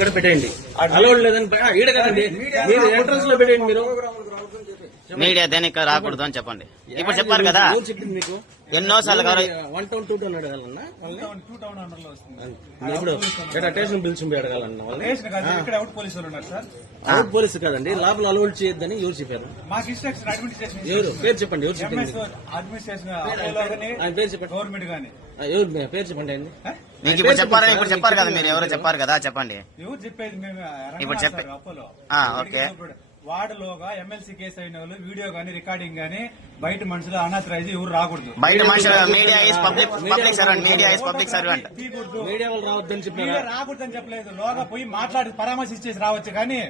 కూడా పెట్టండి. అలౌడ్ లేదని ఈడ కదండి, మీరు ఎంట్రన్స్ లో పెట్టండి. మీరు మీడియా దేనికి రాకూడదు అని చెప్పండి. ఇప్పుడు చెప్పారు కదా, చెప్పింది మీకు ఎన్నోసార్లు 1 టౌన్ 2 టౌన్ అడగాలన్నా ఇప్పుడు స్టేషన్ పిలిచి అడగాలన్నా అవుట్ పోలీసు కదండి, లోపల అలౌడ్ చేయొద్దని ఎవరు చెప్పారు? ఎవరు పేరు చెప్పండి, ఎవరు చెప్పింది? ఆయన పేరు చెప్పండి, గవర్నమెంట్ గానీ ఎవరు పేరు చెప్పండి అండి. మీకు ఇప్పుడు చెప్పారు కదా, మీరు ఎవరో చెప్పారు కదా, చెప్పండి. ఎవరు చెప్పేది? మేము ఇప్పుడు చెప్పే ఓకే. వార్డులోగా ఎమ్మెల్సీ కేసు అయిన వాళ్ళు వీడియో గానీ రికార్డింగ్ గానీ బయట మనుషులు అనాథరైజ్ ఎవరు రాకూడదు. బయట మనుషులు media is public servant, media is public servant. Media వాళ్ళు రావద్దని చెప్పారు. రాకూడదని చెప్పలేదు, లోగా పోయి మాట్లాడి పరామర్శించేసి రావచ్చు కానీ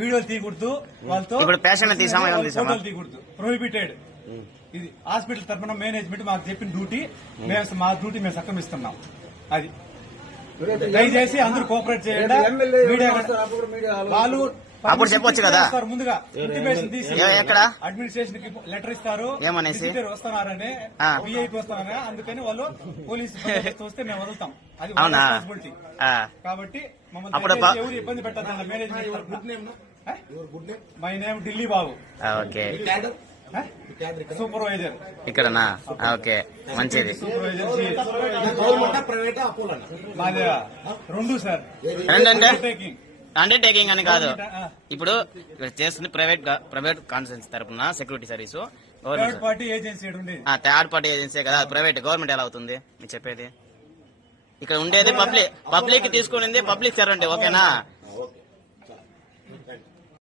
వీడియోలు తీయకూడదు. వాళ్ళతో ఇప్పుడు పేషెంట్ ఫోటోలు తీయకూడదు, ప్రొహిబిటెడ్. ఇది హాస్పిటల్ తరఫున మేనేజ్మెంట్ మాకు చెప్పిన డ్యూటీ, మా డ్యూటీ మేము సక్రమిస్తున్నాం. అది దయచేసి అందరూ కోఆపరేట్ చేయండి. మీడియా వాళ్ళు అప్పుడు చెప్పొచ్చు కదా ముందుగా ఇంటిమేషన్ తీసి ఎక్కడ అడ్మినిస్ట్రేషన్ కి లెటర్ ఇస్తారు, ఏమనేసి వస్తున్నారని విఐపీ వస్తున్నారని. అందుకని వాళ్ళు పోలీసు వస్తే మేము వదులుతాం. అది రెస్పాన్సిబిలిటీ. కాబట్టి మమ్మల్ని ఎవరు ఇబ్బంది పెట్టారు management. My name Delhi Babu, okay. Supervisor ఇక్కడనా? ఓకే, మంచిది. సూపర్వైజర్ మాది 2 సార్. అండర్టేకింగ్ అని కాదు, ఇప్పుడు చేస్తుంది ప్రైవేట్ కాన్సెన్స్ తరపున security service, third party agency. Third party agency కదా, ప్రైవేట్. గవర్నమెంట్ ఎలా అవుతుంది మీరు చెప్పేది? ఇక్కడ ఉండేది పబ్లిక్ తీసుకునేది పబ్లిక్ సర్వెంట్, ఓకేనా?